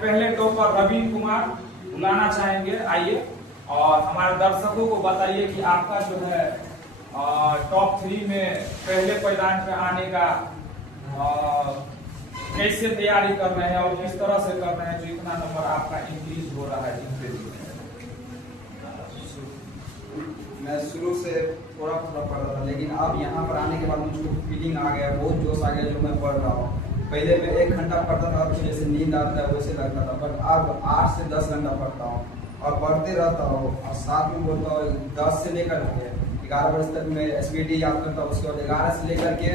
पहले टॉपर रवीन कुमार बुलाना चाहेंगे, आइए और हमारे दर्शकों को बताइए कि आपका जो है टॉप 3 में पहले पायदान पे आने का कैसे तैयारी कर रहे हैं और किस तरह से कर रहे हैं जो इतना नंबर आपका इंक्रीज हो रहा है। मैं शुरू से थोड़ा थोड़ा पढ़ रहा था, लेकिन अब यहाँ पर आने के बाद मुझको फीलिंग आ गया, बहुत जोश आ गया जो मैं पढ़ रहा हूँ। पहले मैं 1 घंटा पढ़ता था, अब जैसे नींद आता है वैसे लगता था, पर अब 8 से 10 घंटा पढ़ता हूँ और पढ़ते रहता हूँ। और साथ में बोलता हूँ 10 से लेकर के 11 बजे तक मैं एसपीडी याद करता हूँ। उसके बाद 11 से लेकर के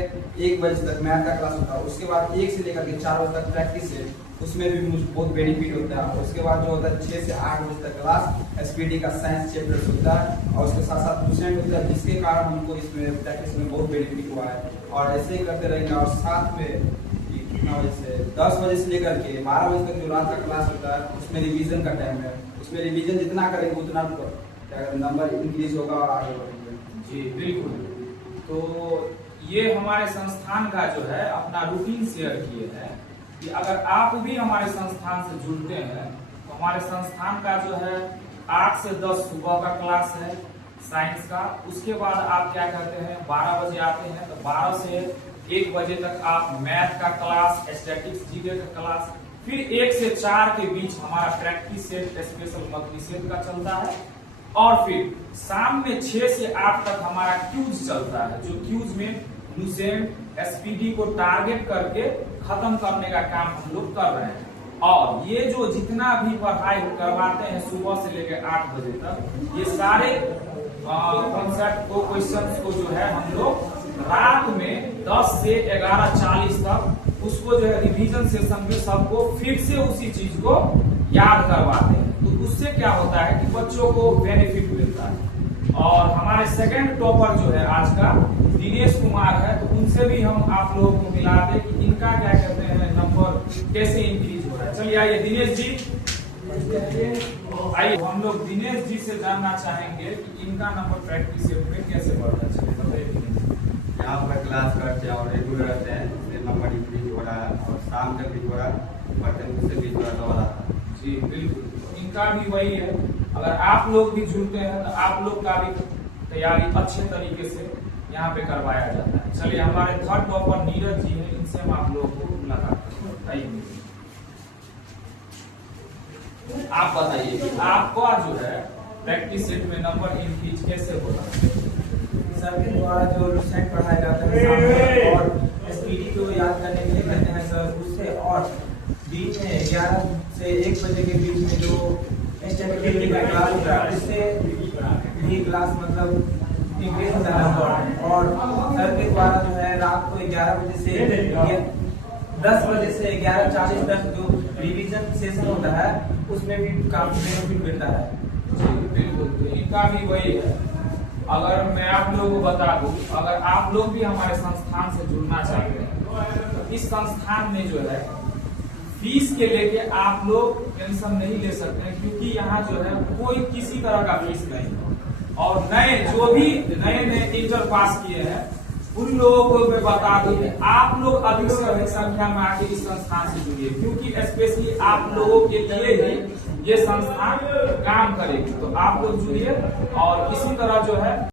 1 बजे तक मैथ का क्लास होता है। उसके बाद 1 से लेकर के 4 बजे तक प्रैक्टिस है, उसमें भी मुझे बहुत बेनिफिट होता है। उसके बाद जो होता है 6 से 8 बजे तक क्लास एसपीडी का साइंस चैप्टर होता है और उसके साथ साथ ट्यूशन होता है, जिसके कारण हमको इसमें प्रैक्टिस में बहुत बेनिफिट हुआ है। और ऐसे ही करते रहेंगे। और साथ में कितना बजे से 10 बजे से लेकर के 12 बजे तक जो रात का क्लास होता है उसमें रिवीजन का टाइम है। उसमें रिवीजन जितना करेंगे उतना नंबर इंक्रीज होगा और आगे बढ़ेंगे। जी बिल्कुल। तो ये हमारे संस्थान का जो है अपना रूटीन शेयर किए हैं कि अगर आप भी हमारे संस्थान से जुड़ते हैं तो हमारे संस्थान का जो है 8 से 10 सुबह का क्लास है साइंस का। उसके बाद आप क्या करते हैं 12 बजे आते हैं तो 12 से 1 बजे तक आप मैथ का क्लास, स्टैटिक्स, जीके का क्लास, फिर 1 से 4 के बीच हमारा practice set, special monthly set का चलता है। और फिर शाम में 6 से 8 तक हमारा क्यूज चलता है, जो क्यूज में लुसेंट एसपीडी को टारगेट करके खत्म करने का काम हम लोग कर रहे हैं। और ये जो जितना भी पढ़ाई करवाते हैं सुबह से लेकर 8 बजे तक, ये सारे कॉन्सेप्ट को, क्वेश्चंस को जो है हम लोग रात में 10 से 11:40 तक उसको जो है रिवीजन सेशन में सबको फिर से उसी चीज को याद करवाते हैं। तो उससे क्या होता है कि बच्चों को बेनिफिट मिलता है। और हमारे सेकंड टॉपर जो है आज का दिनेश कुमार है, तो उनसे भी हम आप लोगों को मिला दें कि इनका क्या कहते हैं नंबर कैसे इंक्रीज हो रहा है। चलिए आइए दिनेश जी, आइए हम लोग दिनेश जी से जानना चाहेंगे कि इनका नंबर प्रैक्टिस सेट में कैसे बढ़ता है। बताइए। यहाँ पर क्लास करते हैं और रेगुलर रहते हैं, इससे नंबर इंक्रीज हो रहा है और शाम तक भी थोड़ा पढ़ते हैं, उससे भी थोड़ा डबल आता है। जी बिल्कुल, इनका भी वही है। अगर आप लोग भी जुड़ते हैं तो आप लोग का भी तैयारी अच्छे तरीके से यहाँ पे करवाया जाता है। चलिए हमारे थर्ड टॉपर नीरज जी हैं, इनसे हम आप लोगों को मुलाकात करेंगे। आप बताइए कि आपका जो है प्रैक्टिस सेट में नंबर इंक्रीज कैसे हो रहा है। सर के द्वारा जो लुसेंट पढ़ाया जाता है और एसपीडी को याद करने के लिए कहते हैं सर, उससे और बीच में 11 से 1 बजे के बीच में जो स्टैटिस्टिक्स का क्लास होता है उससे भी क्लास मतलब इंक्रीज होता है। और सर के द्वारा जो है रात को 11 बजे से 10 बजे से 11:40 तक जो रिवीजन सेशन होता है उसमें भी काफी बेनिफिट मिलता है। जी बिल्कुल, तो इनका भी वही है। अगर मैं आप लोगों को बता दूं, अगर आप लोग भी हमारे संस्थान से जुड़ना चाहते हैं तो इस संस्थान में जो है फीस के लेके आप लोग टेंशन नहीं ले सकते हैं, क्योंकि यहाँ जो है कोई किसी तरह का फीस नहीं है। और नए जो भी नए इंटर पास किए हैं उन लोगों को मैं बता दूं कि आप लोग अधिक से अधिक संख्या में आके इस संस्थान से जुड़िए, क्योंकि स्पेशली आप लोगों के लिए ही ये संस्थान काम करेगी। तो आप लोग जुड़िए और इसी तरह जो है